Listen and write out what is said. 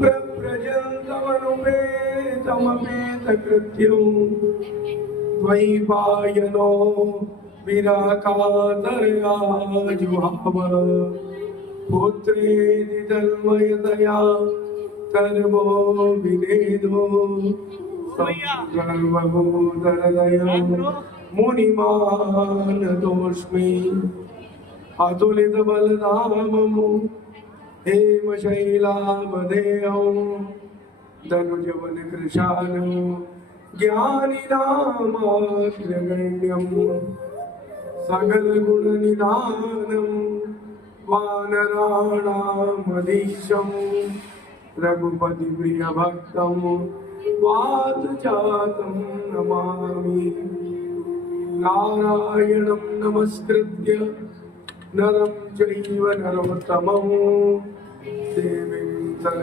प्रव्रजन्तमनुपेतमपेतकृत्यं द्वैपायनो विराकातरया जुहाव पुत्रेति तन्मयतया सर्वो विनेदो सर्वभूतहृदय मुनिमानतोऽस्मि अतुलितबलधामं हेमशैलावधेयं धनुजवनकृशानं ज्ञानिनामाग्रगण्यं सकलगुणनिधानं वानराणामधीशं रघुपतिप्रियभक्तं वातजातं नमामि। नारायणं नमस्कृत्य नरं चैव नरोत्तमं देवीं